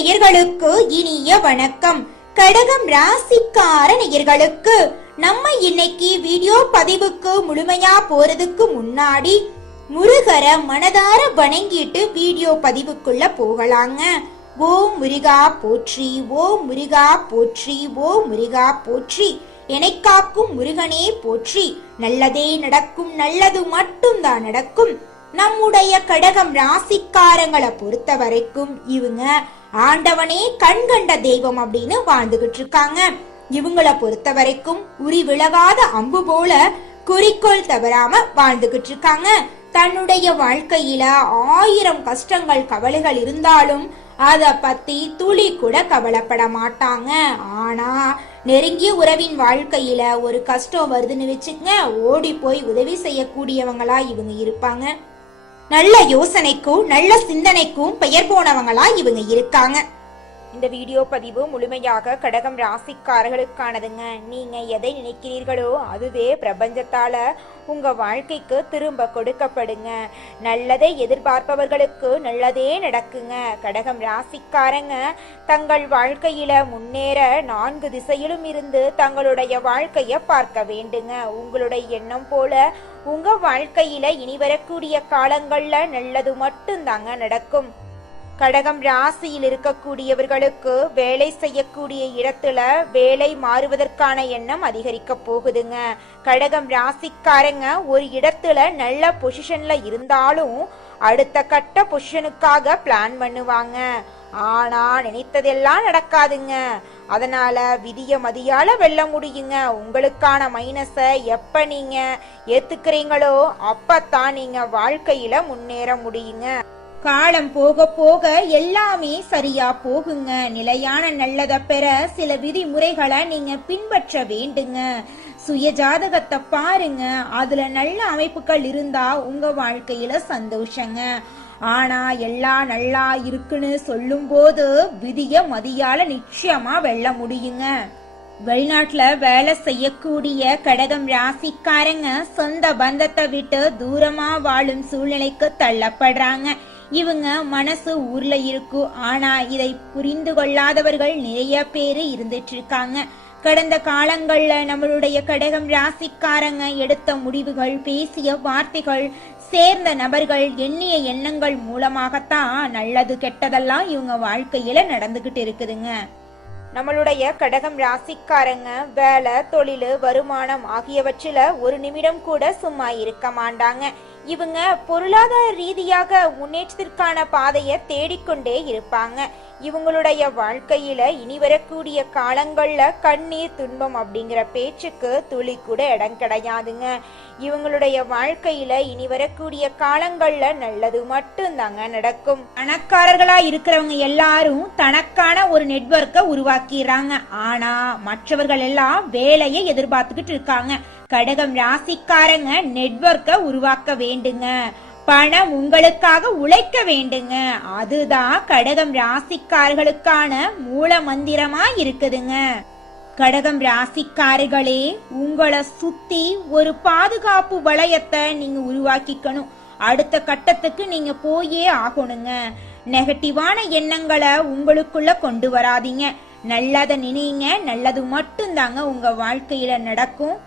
நேயர்களுக்கு இனிய வணக்கம். கடகம் ராசிக்கார நேயர்களுக்கு நம்ம இன்னைக்கு வீடியோ பதிவுக்கு முழுமையா போறதுக்கு முன்னாடி முருகர மனதார வணங்கிட்டு வீடியோ பதிவுக்குள்ள போகலாங்க. ஓம் முருகா போற்றி, ஓம் முருகா போற்றி, ஓம் முருகா போற்றி, என்னை காக்கும் முருகனே போற்றி. நல்லதே நடக்கும், நல்லது மட்டும்தான் நடக்கும். நம்முடைய கடகம் ராசிக்காரங்களை பொறுத்த வரைக்கும் இவங்க ஆண்டவனே கண்கண்ட தெய்வம் அப்படின்னு வாழ்ந்துகிட்டு இருக்காங்க. இவங்களை பொறுத்த வரைக்கும் உரி விலகாத அம்பு போல குறிக்கோள் தவறாம வாழ்ந்துகிட்டு இருக்காங்க. தன்னுடைய வாழ்க்கையில 1000 கஷ்டங்கள் கவலைகள் இருந்தாலும் அத பத்தி துளி கூட கவலைப்பட மாட்டாங்க. ஆனா நெருங்கிய உறவின் வாழ்க்கையில ஒரு கஷ்டம் வருதுன்னு வச்சுக்கங்க, ஓடி போய் உதவி செய்யக்கூடியவங்களா இவங்க இருப்பாங்க. நல்ல யோசனைக்கும் நல்ல சிந்தனைக்கும் பெயர் போனவங்களா இவங்க இருக்காங்க. இந்த வீடியோ பதிவு முழுமையாக கடகம் ராசிக்காரர்களுக்கானதுங்க. நீங்க எதை நினைக்கிறீர்களோ அதுவே பிரபஞ்சத்தால உங்க வாழ்க்கைக்கு திரும்ப கொடுக்கப்படுங்க. நல்லதை எதிர்பார்ப்பவர்களுக்கு நல்லதே நடக்குங்க. கடகம் ராசிக்காரங்க தங்கள் வாழ்க்கையில முன்னேற 4 திசையிலும் இருந்து தங்களுடைய வாழ்க்கைய பார்க்க வேண்டுங்க. உங்களுடைய எண்ணம் போல உங்க வாழ்க்கையில இனி வரக்கூடிய காலங்கள்ல நல்லது மட்டும்தாங்க நடக்கும். கடகம் ராசியில் இருக்கக்கூடியவர்களுக்கு வேலை செய்யக்கூடிய இடத்துல வேலை மாறுவதற்கான எண்ணம் அதிகரிக்க போகுதுங்க. கடகம் ராசிக்காரங்க ஒரு இடத்துல நல்ல பொசிஷன்ல இருந்தாலும் அடுத்த கட்ட பொசிஷனுக்காக பிளான் பண்ணுவாங்க. ஆனா நினைத்ததெல்லாம் நடக்காதுங்க. அதனால விதிய மதியால வெல்ல முடியுங்க. உங்களுக்கான மைனஸ எப்ப நீங்க ஏத்துக்கிறீங்களோ அப்பத்தான் நீங்க வாழ்க்கையில முன்னேற முடியுங்க. காலம் போக போக எல்லாமே சரியா போகுங்க. நிலையான நல்லத பெற சில விதிமுறைகளை நீங்க பின்பற்ற வேண்டுங்க. சுய ஜாதகத்தை பாருங்க, அதுல நல்ல அமைப்புகள் இருந்தா உங்க வாழ்க்கையில சந்தோஷங்க. ஆனா எல்லாம் நல்லா இருக்குன்னு சொல்லும் போது விதிய மதியால நிச்சயமா வெல்ல முடியுங்க. வெளிநாட்டுல வேலை செய்யக்கூடிய கடகம் ராசிக்காரங்க சொந்த பந்தத்தை விட்டு தூரமா வாழும் சூழ்நிலைக்கு தள்ளப்படுறாங்க. இவங்க மனசு ஊர்ல இருக்கும், ஆனா இதை புரிந்து கொள்ளாதவர்கள் நிறைய பேரு இருந்துட்டு இருக்காங்க. கடந்த காலங்கள்ல நம்மளுடைய கடகம் ராசிக்காரங்க எடுத்த முடிவுகள், பேசிய வார்த்தைகள், சேர்ந்த நபர்கள், எண்ணிய எண்ணங்கள் மூலமாகத்தான் நல்லது கெட்டதெல்லாம் இவங்க வாழ்க்கையில நடந்துகிட்டு இருக்குதுங்க. நம்மளுடைய கடகம் ராசிக்காரங்க வேலை, தொழில், வருமானம் ஆகியவற்றில ஒரு நிமிடம் கூட சும்மா இருக்க மாட்டாங்க. இவங்க பொருளாதார ரீதியாக முன்னேற்றத்திற்கான பாதையை தேடிக்கொண்டே இருப்பாங்க. இவங்களுடைய வாழ்க்கையில இனி வரக்கூடிய காலங்கள்ல கண்ணீர், துன்பம் அப்படிங்கிற பேச்சுக்கு துளி கூட இடம் கிடையாதுங்க. இவங்களுடைய வாழ்க்கையில இனி வரக்கூடிய காலங்கள்ல நல்லது மட்டும்தாங்க நடக்கும். பணக்காரர்களா இருக்கிறவங்க எல்லாரும் தனக்கான ஒரு நெட்வொர்க்கை உருவாக்கிறாங்க. ஆனா மற்றவர்கள் எல்லாம் வேலையை எதிர்பார்த்துக்கிட்டு இருக்காங்க. கடகம் ராசிக்காரங்க நெட்வொர்க்கை உருவாக்க வேண்டுங்க. பணம் உங்களுக்காக உழைக்க வேண்டுங்க. அதுதான் கடகம் ராசிக்காரர்களுக்கான மூல மந்திரமா இருக்குதுங்க. கடகம் ராசிக்காரர்களே, உங்களை சுத்தி ஒரு பாதுகாப்பு வளையத்தை நீங்க உருவாக்கிக்கணும். அடுத்த கட்டத்துக்கு நீங்க போயே ஆகணுங்க. நெகட்டிவான எண்ணங்களை உங்களுக்குள்ள கொண்டு வராதீங்க. நல்லத நினைங்க, நல்லது மட்டும்தாங்க உங்க வாழ்க்கையில நடக்கும்.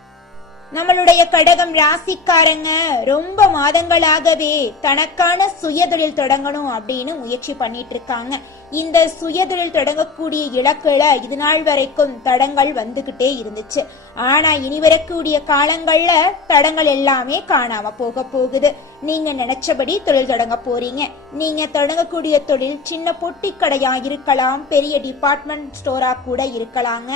நம்மளுடைய கடகம் ராசிக்காரங்க ரொம்ப மாதங்களாகவே தனக்கான சுயதொழில் தொடங்கணும் அப்படின்னு முயற்சி பண்ணிட்டு இருக்காங்க. இந்த சுயதொழில் தொடங்கக்கூடிய இலக்குல இது நாள் வரைக்கும் தடங்கள் வந்துகிட்டே இருந்துச்சு. ஆனா இனி வரக்கூடிய காலங்கள்ல தடங்கள் எல்லாமே காணாம போக போகுது. நீங்க நினைச்சபடி தொழில் தொடங்க போறீங்க. நீங்க தொடங்கக்கூடிய தொழில் சின்ன பொட்டி கடையா இருக்கலாம், பெரிய டிபார்ட்மெண்ட் ஸ்டோரா கூட இருக்கலாங்க.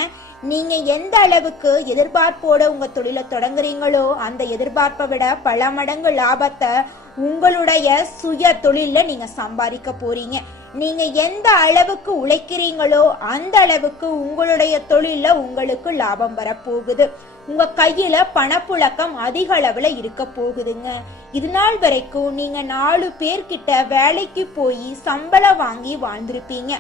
நீங்க எந்த அளவுக்கு எதிர்பார்ப்போட உங்க தொழிலை தொடங்குறீங்களோ அந்த எதிர்பார்ப்பை விட பல மடங்கு லாபத்தை உங்களுடைய சுய தொழில நீங்க சம்பாதிக்க போறீங்க. நீங்க எந்த அளவுக்கு உழைக்கிறீங்களோ அந்த அளவுக்கு உங்களுடைய தொழில உங்களுக்கு லாபம் வரப்போகுது. உங்க கையில பணப்புழக்கம் அதிக அளவுல இருக்க போகுதுங்க. இது நாள் வரைக்கும் நீங்க 4 பேர்கிட்ட வேலைக்கு போய் சம்பளம் வாங்கி வாழ்ந்திருப்பீங்க.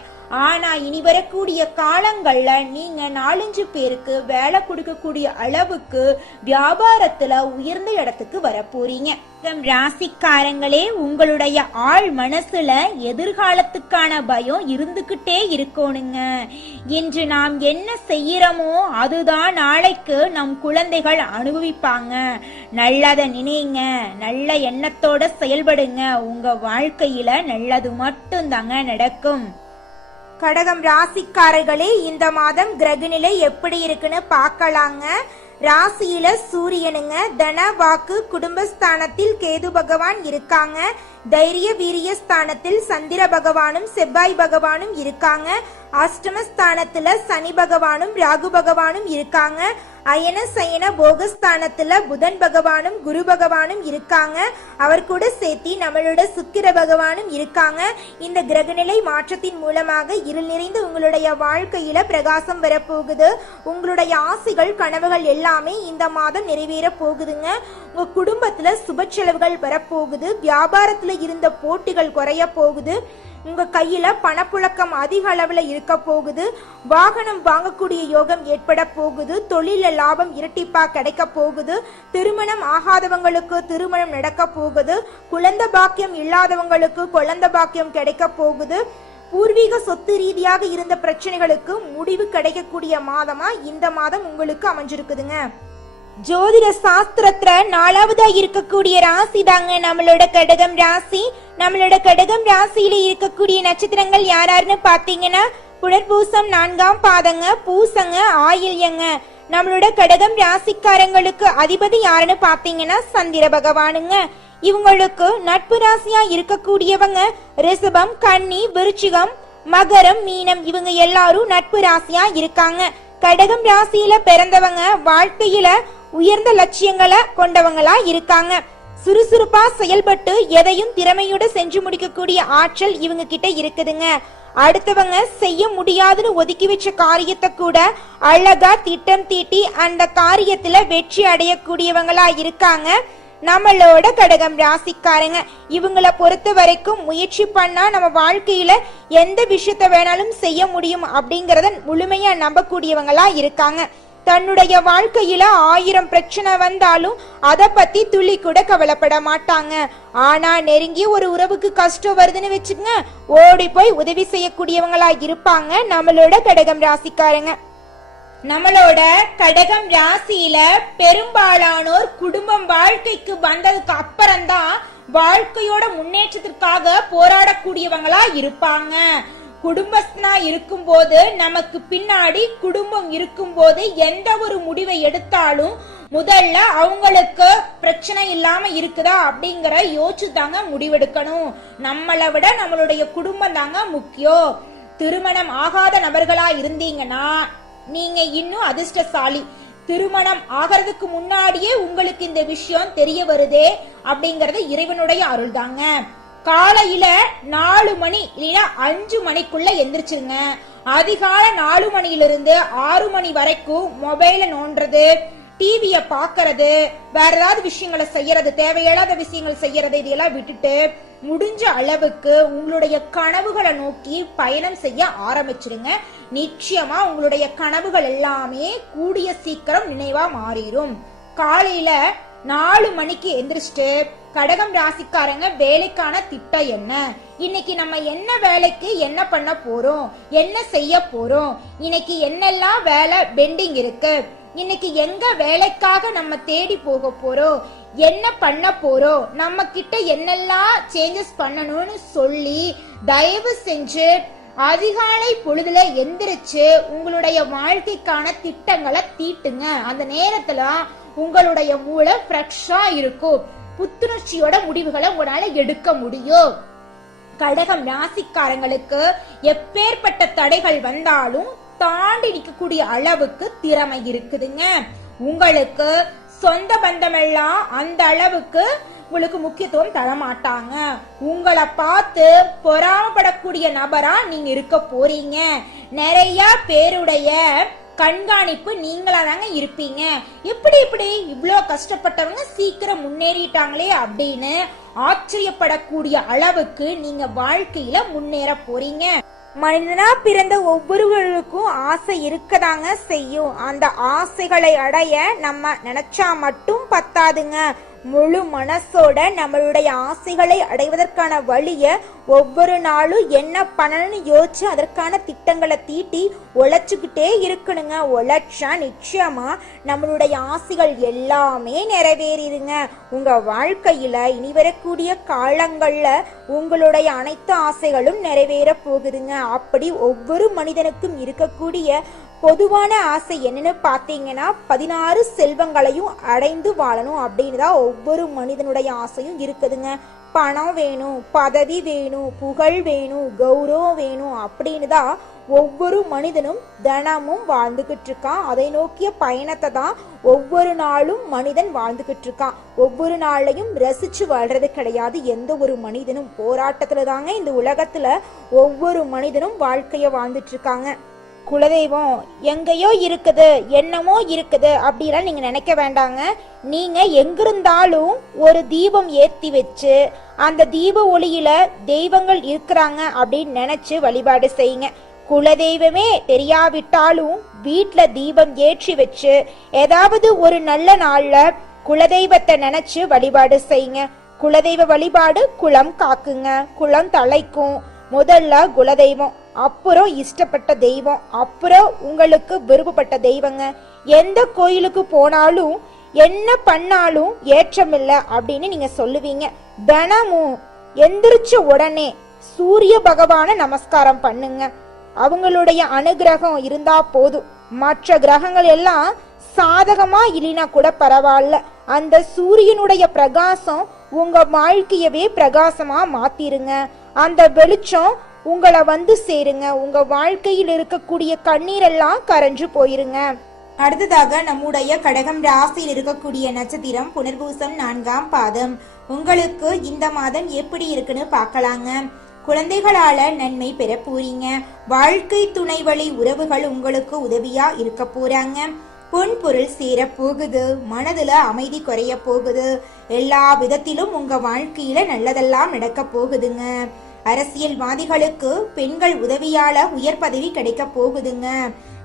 ஆனா இனி வரக்கூடிய காலங்கள்ல நீங்க 4-5 பேருக்கு வேலை கொடுக்கக்கூடிய அளவுக்கு வியாபாரத்துல உயர்ந்த இடத்துக்கு வர போறீங்க. ராசிக்காரங்களே, உங்களுடைய ஆள் மனசுல எதிர்காலத்துக்கான பயம் இருந்துகிட்டே இருக்கணுங்க. இன்று நாம் என்ன செய்யறோமோ அதுதான் நாளைக்கு நம் குழந்தைகள் அனுபவிப்பாங்க. நல்லத நினைங்க, நல்ல எண்ணத்தோட செயல்படுங்க. உங்க வாழ்க்கையில நல்லது மட்டும்தாங்க நடக்கும். கடகம் ராசிக்காரர்களே, இந்த மாதம் கிரகநிலை எப்படி இருக்குன்னு பார்க்கலாங்க. ராசியில சூரியனுங்க, தன வாக்கு குடும்பஸ்தானத்தில் கேது பகவான் இருக்காங்க. தைரிய வீரிய ஸ்தானத்தில் சந்திர பகவானும் செவ்வாய் பகவானும் இருக்காங்க. அஷ்டமஸ்தானத்துல சனி பகவானும் ராகு பகவானும் இருக்காங்க. அயன சயன போகஸ்தானத்துல புதன் பகவானும் குரு பகவானும் இருக்காங்க. அவர் கூட சேர்த்தி நம்மளோட சுக்கிர பகவானும் இருக்காங்க. இந்த கிரகநிலை மாற்றத்தின் மூலமாக இருள் நிறைந்து உங்களுடைய வாழ்க்கையில பிரகாசம் வரப்போகுது. உங்களுடைய ஆசைகள் கனவுகள் எல்லாமே இந்த மாதம் நிறைவேற போகுதுங்க. உங்க குடும்பத்துல சுப செலவுகள் வரப்போகுது. வியாபாரத்துல இருந்த போட்டிகள் குறைய போகுது. உங்க கையில பணப்புழக்கம் அதிக அளவுல இருக்க போகுது. வாகனம் வாங்கக்கூடிய யோகம் ஏற்பட போகுது. தொழில லாபம் இரட்டிப்பா கிடைக்க போகுது. திருமணம் ஆகாதவங்களுக்கு திருமணம் நடக்க போகுது. குழந்தை பாக்கியம் இல்லாதவங்களுக்கு குழந்தை பாக்கியம் கிடைக்க போகுது. பூர்வீக சொத்து ரீதியாக இருந்த பிரச்சனைகளுக்கு முடிவு கிடைக்கக்கூடிய மாதமா இந்த மாதம் உங்களுக்கு அமைஞ்சிருக்குதுங்க. ஜோதிட சாஸ்திரத்துல 4வதா இருக்கக்கூடிய ராசி தாங்க நம்மளோட கடகம் ராசி. நம்மளோட கடகம் ராசியில இருக்கக்கூடிய நட்சத்திரங்கள் யாராருன்னு பாத்தீங்கன்னா புனர்பூசம் 4ஆம் பாதங்க, பூசங்க, ஆயில்யங்க. நம்மளோட கடகம் ராசிக்காரங்களுக்கு அதிபதி யாருன்னு பாத்தீங்கன்னா சந்திர பகவானுங்க. இவங்களுக்கு நட்பு ராசியா இருக்கக்கூடியவங்க ரிஷபம், கன்னி, விருச்சிகம், மகரம், மீனம். இவங்க எல்லாரும் நட்பு ராசியா இருக்காங்க. கடகம் ராசியில பிறந்தவங்க வாழ்க்கையில உயர்ந்த லட்சியங்களை கொண்டவங்களா இருக்காங்க. சுறுசுறுப்பா செயல்பட்டு எதையும் திறமையோட செஞ்சு முடிக்கக்கூடிய ஆற்றல் இவங்க கிட்ட இருக்குதுங்க. அடுத்தவங்க செய்ய முடியாதுன்னு ஒதுக்கி வச்ச காரியத்தை கூட அழகா திட்டம் தீட்டி அந்த காரியத்துல வெற்றி அடையக்கூடியவங்களா இருக்காங்க நம்மளோட கடகம் ராசிக்காரங்க. இவங்களை பொறுத்த வரைக்கும் முயற்சி பண்ணா நம்ம வாழ்க்கையில எந்த விஷயத்த வேணாலும் செய்ய முடியும் அப்படிங்கறத முழுமையா நம்பக்கூடியவங்களா இருக்காங்க. தன்னுடைய வாழ்க்கையில 1000 பிரச்சனை வந்தாலும் அதை பத்தி துளி கூட கவலைப்பட மாட்டாங்க. ஆனா நெருங்கி ஒரு உறவுக்கு கஷ்டம் வருதுன்னு வச்சுக்கங்க, ஓடி போய் உதவி செய்யக்கூடியவங்களா இருப்பாங்க நம்மளோட கடகம் ராசிக்காரங்க. நம்மளோட கடகம் ராசியில பெரும்பாலானோர் குடும்பம் வாழ்க்கைக்கு வந்ததுக்கு அப்புறம்தான் வாழ்க்கையோட முன்னேற்றத்திற்காக போராடக்கூடியவங்களா இருப்பாங்க. குடும்பஸ்தனா இருக்கும் போது நமக்கு பின்னாடி குடும்பம் இருக்கும் போது எந்த ஒரு முடிவை எடுத்தாலும் முதல்ல அவங்களுக்கு பிரச்சனை இல்லாம இருக்குதா அப்படிங்கிற யோசிச்சு தாங்க முடிவெடுக்கணும். நம்மளை விட நம்மளுடைய குடும்பம் தாங்க முக்கியம். திருமணம் ஆகாத நபர்களா இருந்தீங்கன்னா நீங்க இன்னும் அதிர்ஷ்டசாலி. திருமணம் ஆகிறதுக்கு முன்னாடியே உங்களுக்கு இந்த விஷயம் தெரிய வருதே அப்படிங்கறது இறைவனுடைய அருள் தாங்க. காலையில 4 மணி இல்லைன்னா 5 மணிக்குள்ள எந்திரிச்சிருங்க. அதிகால 4 மணியிலிருந்து 6 மணி வரைக்கும் மொபைல நோண்டுறது, டிவிய பாக்குறது, வேற ஏதாவது விஷயங்களை செய்யறது, தேவையில்லாத விஷயங்கள் செய்யறது, இதெல்லாம் விட்டுட்டு முடிஞ்ச அளவுக்கு உங்களுடைய கனவுகளை நோக்கி பயணம் செய்ய ஆரம்பிச்சிருங்க. நிச்சயமா உங்களுடைய கனவுகள் எல்லாமே கூடிய சீக்கிரம் நினைவா மாறிடும். காலையில 4 மணிக்கு எந்திரிச்சிட்டு கடகம் ராசிக்காரங்க வேலைக்கான திட்டம் என்ன, இன்னைக்கு நம்ம என்ன வேலைக்கு என்ன பண்ண போறோம், என்ன செய்ய போறோம், இன்னைக்கு என்னெல்லாம் வேலை பெண்டிங் இருக்கு, இன்னைக்கு எங்க வேலைக்காக நம்ம தேடி போக போறோம், என்ன பண்ண போறோம், நம்ம கிட்ட என்னெல்லாம் சேஞ்சஸ் பண்ணணும்னு சொல்லி தயவு செஞ்சு அதிகாலை பொழுதுல எந்திரிச்சு உங்களுடைய வாழ்க்கைக்கான திட்டங்களை தீட்டுங்க. அந்த நேரத்துல உங்களுடைய மூளை ஃப்ரெஷ்ஷா இருக்கும். புத்துணர்ச்சியோட முடிவுகளை உங்களால எடுக்க முடியும். கடகம் ராசிக்காரங்களுக்கு எப்பேற்பட்ட தடைகள் வந்தாலும் தாண்டி நிற்கக்கூடிய அளவுக்கு திறமை இருக்குதுங்க. உங்களுக்கு சொந்த பந்தமெல்லாம் அந்த அளவுக்கு உங்களுக்கு முக்கியத்துவம் தர மாட்டாங்க. உங்களை பார்த்து பொறாமப்படக்கூடிய நபரா நீங்க இருக்க போறீங்க. நிறைய பேருடைய கண்காணிப்பு நீங்களா தாங்க இருப்பீங்க. எப்படி இவ்வளோ கஷ்டப்பட்டவங்க சீக்கிரம் முன்னேறிட்டாங்களே அப்படின்னு ஆச்சரியப்படக்கூடிய அளவுக்கு நீங்க வாழ்க்கையில முன்னேற போறீங்க. மனிதனா பிறந்த ஒவ்வொருவருக்கும் ஆசை இருக்கதாங்க செய்யும். அந்த ஆசைகளை அடைய நம்ம நினைச்சா மட்டும் பத்தாதுங்க. முழு மனசோட நம்மளுடைய ஆசைகளை அடைவதற்கான வழிய ஒவ்வொரு நாளும் என்ன பண்ணணும்னு யோசிச்சு அதற்கான திட்டங்களை தீட்டி உழைச்சுக்கிட்டே இருக்கணுங்க. உழைச்சா நிச்சயமா நம்மளுடைய ஆசைகள் எல்லாமே நிறைவேறிடுங்க. உங்க வாழ்க்கையில இனி வரக்கூடிய காலங்கள்ல உங்களுடைய அனைத்து ஆசைகளும் நிறைவேற போகுதுங்க. அப்படி ஒவ்வொரு மனிதனுக்கும் இருக்கக்கூடிய பொதுவான ஆசை என்னன்னு பார்த்தீங்கன்னா 16 செல்வங்களையும் அடைந்து வாழணும் அப்படின்னு தான் ஒவ்வொரு மனிதனுடைய ஆசையும் இருக்குதுங்க. பணம் வேணும், பதவி வேணும், புகழ் வேணும், கௌரவம் வேணும் அப்படின்னு தான் ஒவ்வொரு மனிதனும் தினமும் வாழ்ந்துகிட்டு இருக்கான். அதை நோக்கிய பயணத்தை தான் ஒவ்வொரு நாளும் மனிதன் வாழ்ந்துகிட்டு இருக்கான். ஒவ்வொரு நாளையும் ரசிச்சு வாழ்றது கிடையாது. எந்த ஒரு மனிதனும் போராட்டத்துல தாங்க இந்த உலகத்துல ஒவ்வொரு மனிதனும் வாழ்க்கைய வாழ்ந்துட்டு இருக்காங்க. குலதெய்வம் எங்கேயோ இருக்குது, என்னமோ இருக்குது அப்படிலாம் நீங்க நினைக்க வேண்டாங்க. நீங்க எங்கிருந்தாலும் ஒரு தீபம் ஏத்தி வச்சு அந்த தீப ஒளியில தெய்வங்கள் இருக்கிறாங்க அப்படின்னு நினைச்சு வழிபாடு செய்யுங்க. குலதெய்வமே தெரியாவிட்டாலும் வீட்டுல தீபம் ஏற்றி வச்சு ஏதாவது ஒரு நல்ல நாள்ல குலதெய்வத்தை நினைச்சு வழிபாடு செய்யுங்க. குலதெய்வ வழிபாடு குலம் காக்குங்க, குலம் தலைக்கும். முதல்ல குலதெய்வம், அப்புறம் இஷ்டப்பட்ட தெய்வம், அப்புறம் உங்களுக்கு விருப்பப்பட்ட தெய்வங்க. எந்த கோயிலுக்கு போனாலும் என்ன பண்ணாலும் ஏற்றமில்லை அப்படின்னு நீங்க சொல்லுவீங்க. தினமும் எந்திரிச்ச உடனே சூரிய பகவான நமஸ்காரம் பண்ணுங்க. அவங்களுடைய அனுகிரகம் இருந்தா போதும். மற்ற கிரகங்கள் எல்லாம் சாதகமா இல்லைனா கூட பரவாயில்ல. அந்த சூரியனுடைய பிரகாசம் உங்க வாழ்க்கையவே பிரகாசமா மாத்திருங்க. அந்த வெளிச்சம் உங்களை வந்து சேருங்க. உங்க வாழ்க்கையில் இருக்கக்கூடிய கண்ணீரெல்லாம் கரைஞ்சு போயிருங்க. அடுத்ததாக நம்முடைய கடகம் ராசியில் இருக்கக்கூடிய நட்சத்திரம் புனர்பூசம் 4ஆம் பாதம். உங்களுக்கு இந்த மாதம் எப்படி இருக்குன்னு பார்க்கலாங்க. குழந்தைகளால நன்மை பெற போறீங்க. வாழ்க்கை துணை வழி உறவுகள் உங்களுக்கு உதவியா இருக்க போறாங்க. பொன் பொருள் சேர போகுது. மனதுல அமைதி குறைய போகுது. எல்லா விதத்திலும் உங்க வாழ்க்கையில நல்லதெல்லாம் நடக்க போகுதுங்க. அரசியல்வாதிகளுக்கு பெண்கள் உதவியால உயர் பதவி கிடைக்க போகுதுங்க.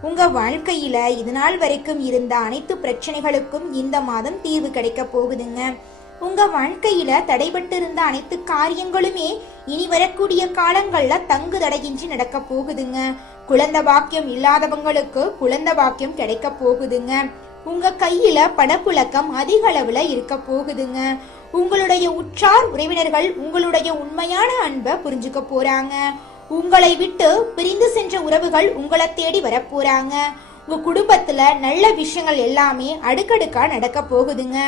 உங்க வாழ்க்கையில இதுநாள் வரைக்கும் இருந்த அனைத்து பிரச்சனைகளுக்கும் இந்த மாதம் தீர்வு கிடைக்க போகுதுங்க. உங்க வாழ்க்கையில தடைபட்டு இருந்த அனைத்து காரியங்களுமே இனி வரக்கூடிய காலங்கள்ல தங்கு தடையின்றி நடக்க போகுதுங்க. குழந்தை பாக்கியம் இல்லாதவங்களுக்கு குழந்தை பாக்கியம் கிடைக்க போகுதுங்க. உங்க கையில பணப்புழக்கம் அதிக அளவுல இருக்க போகுதுங்க. உங்களுடைய உற்றார் உறவினர்கள் உங்களுடைய உண்மையான அன்பை புரிஞ்சுக்க போறாங்க. உங்களை விட்டு பிரிந்து சென்ற உறவுகள் உங்களை தேடி வர போறாங்க. உங்க குடும்பத்துல நல்ல விஷயங்கள் எல்லாமே அடுக்கடுக்கா நடக்க போகுதுங்க.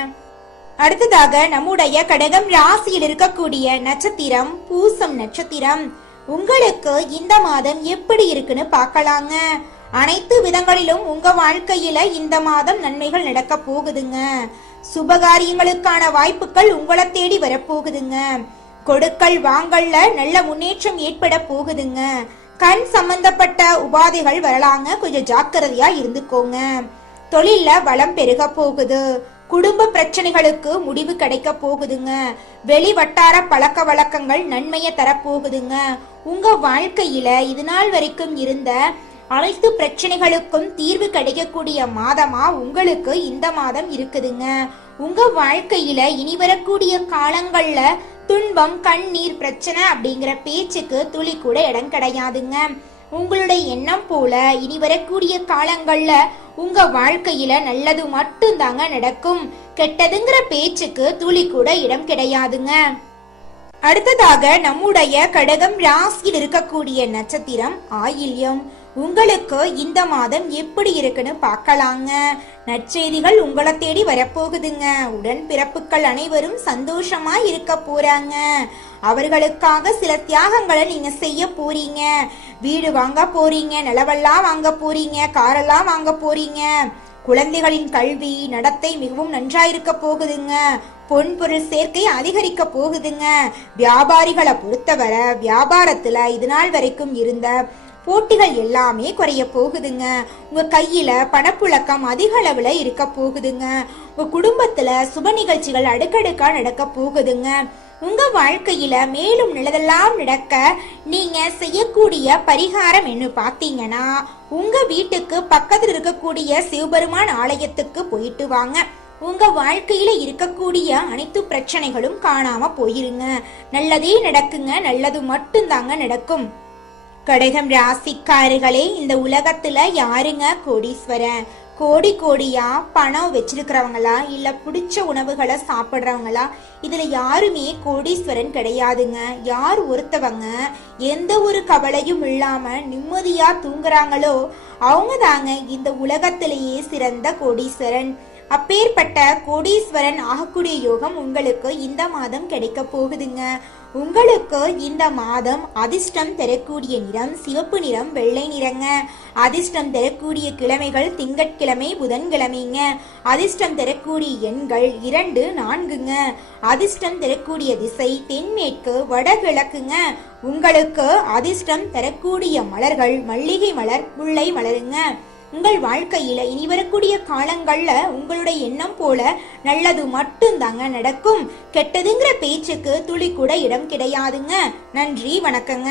அடுத்ததாக நம்முடைய கடகம் ராசியில் இருக்கக்கூடிய நட்சத்திரம் பூசம் நட்சத்திரம். உங்களுக்கு இந்த மாதம் எப்படி இருக்குன்னு பார்க்கலாங்க. அனைத்து விதங்களிலும் உங்க வாழ்க்கையில இந்த மாதம் நன்மைகள் நடக்க போகுதுங்க. சுபகாரியங்களுக்கான வாய்ப்புகள் உங்களை தேடி வரப்போகுதுங்க. கொடுக்கல் வாங்கல்ல நல்ல முன்னேற்றம் ஏற்பட போகுதுங்க. கண் சம்பந்தப்பட்ட உபாதைகள் வரலாங்க, கொஞ்சம் ஜாக்கிரதையா இருந்துக்கோங்க. தொழில்ல வளம் பெருக போகுது. குடும்ப பிரச்சனைகளுக்கு முடிவு கிடைக்க போகுதுங்க. வெளி வட்டார பழக்க வழக்கங்கள் நன்மையை தரப்போகுதுங்க. உங்க வாழ்க்கையில இது நாள் வரைக்கும் இருந்த அனைத்து பிரச்சனைகளுக்கும் தீர்வு கிடைக்கக்கூடிய மாதமா உங்களுக்கு இந்த மாதம் இருக்குதுங்க. உங்க வாழ்க்கையில இனி வரக்கூடிய காலங்கள்ல துன்பம், கண்ணீர், பிரச்சனை அப்படிங்கிற பேச்சுக்கு துளி கூட இடம் கிடையாதுங்க. உங்களுடைய எண்ணம் போல இனி வரக்கூடிய காலங்கள்ல உங்க வாழ்க்கையில நல்லது மட்டும்தாங்க நடக்கும். கெட்டதுங்கிற பேச்சுக்கு துளி கூட இடம் கிடையாதுங்க. அடுத்ததாக நம்முடைய கடகம் ராசியில் இருக்கக்கூடிய நட்சத்திரம் ஆயில்யம். உங்களுக்கு இந்த மாதம் எப்படி இருக்குன்னு பார்க்கலாங்க. நற்செய்திகள் உங்களை தேடி வரப்போகுதுங்க. உடன் பிறப்புகள் அனைவரும் சந்தோஷமா இருக்க போறாங்க. அவர்களுக்காக சில தியாகங்களை நீங்க செய்ய போறீங்க. வீடு வாங்க போறீங்க, நிலவெல்லாம் வாங்க போறீங்க, காரெல்லாம் வாங்க போறீங்க. குழந்தைகளின் கல்வி நடத்தை மிகவும் நன்றாயிருக்க போகுதுங்க. பொன் பொருள் சேர்க்கை அதிகரிக்க போகுதுங்க. வியாபாரிகளை பொறுத்தவரை வியாபாரத்துல இது நாள் வரைக்கும் இருந்த போட்டிகள் எல்லாமே குறைய போகுதுங்க. உங்க கையில பணப்புழக்கம் அதிக அளவுல இருக்க போகுதுங்க. உங்க குடும்பத்துல சுப நிகழ்ச்சிகள் அடுக்கடுக்கா நடக்க போகுதுங்க. உங்க வாழ்க்கையில மேலும் நல்லதெல்லாம் நடக்க நீங்க செய்யக்கூடிய பரிகாரம் என்ன பாத்தீங்கன்னா, உங்க வீட்டுக்கு பக்கத்தில் இருக்கக்கூடிய சிவபெருமான் ஆலயத்துக்கு போயிட்டு வாங்க. உங்க வாழ்க்கையில இருக்கக்கூடிய அனைத்து பிரச்சனைகளும் காணாம போயிருங்க. நல்லதே நடக்குங்க. நல்லது மட்டும்தாங்க நடக்கும். கடகம் ராசிக்காரர்களே, இந்த உலகத்துல யாருங்க கோடீஸ்வரன்? கோடி கோடியா பணம் வச்சிருக்கிறவங்களா இல்ல பிடிச்ச உணவுகளை சாப்பிடுறவங்களா? இதுல யாருமே கோடீஸ்வரன் கிடையாதுங்க. யார் ஒருத்தவங்க எந்த ஒரு கவலையும் இல்லாம நிம்மதியா தூங்குறாங்களோ அவங்க தாங்க இந்த உலகத்திலேயே சிறந்த கோடீஸ்வரன். அப்பேற்பட்ட கோடீஸ்வரன் ஆகக்கூடிய யோகம் உங்களுக்கு இந்த மாதம் கிடைக்க போகுதுங்க. உங்களுக்கு இந்த மாதம் அதிர்ஷ்டம் தரக்கூடிய நிறம் சிவப்பு நிறம், வெள்ளை நிறங்க. அதிர்ஷ்டம் தரக்கூடிய கிழமைகள் திங்கட்கிழமை, புதன்கிழமைங்க. அதிர்ஷ்டம் தரக்கூடிய எண்கள் 2, 4ங்க. அதிர்ஷ்டம் தரக்கூடிய திசை தென்மேற்கு, வடகிழக்குங்க. உங்களுக்கு அதிர்ஷ்டம் தரக்கூடிய மலர்கள் மல்லிகை மலர், முல்லை மலருங்க. உங்கள் வாழ்க்கையில இனி வரக்கூடிய காலங்கள்ல உங்களுடைய எண்ணம் போல நல்லது மட்டும்தாங்க நடக்கும். கெட்டதுங்கிற பேச்சுக்கு துளி கூட இடம் கிடையாதுங்க. நன்றி, வணக்கங்க.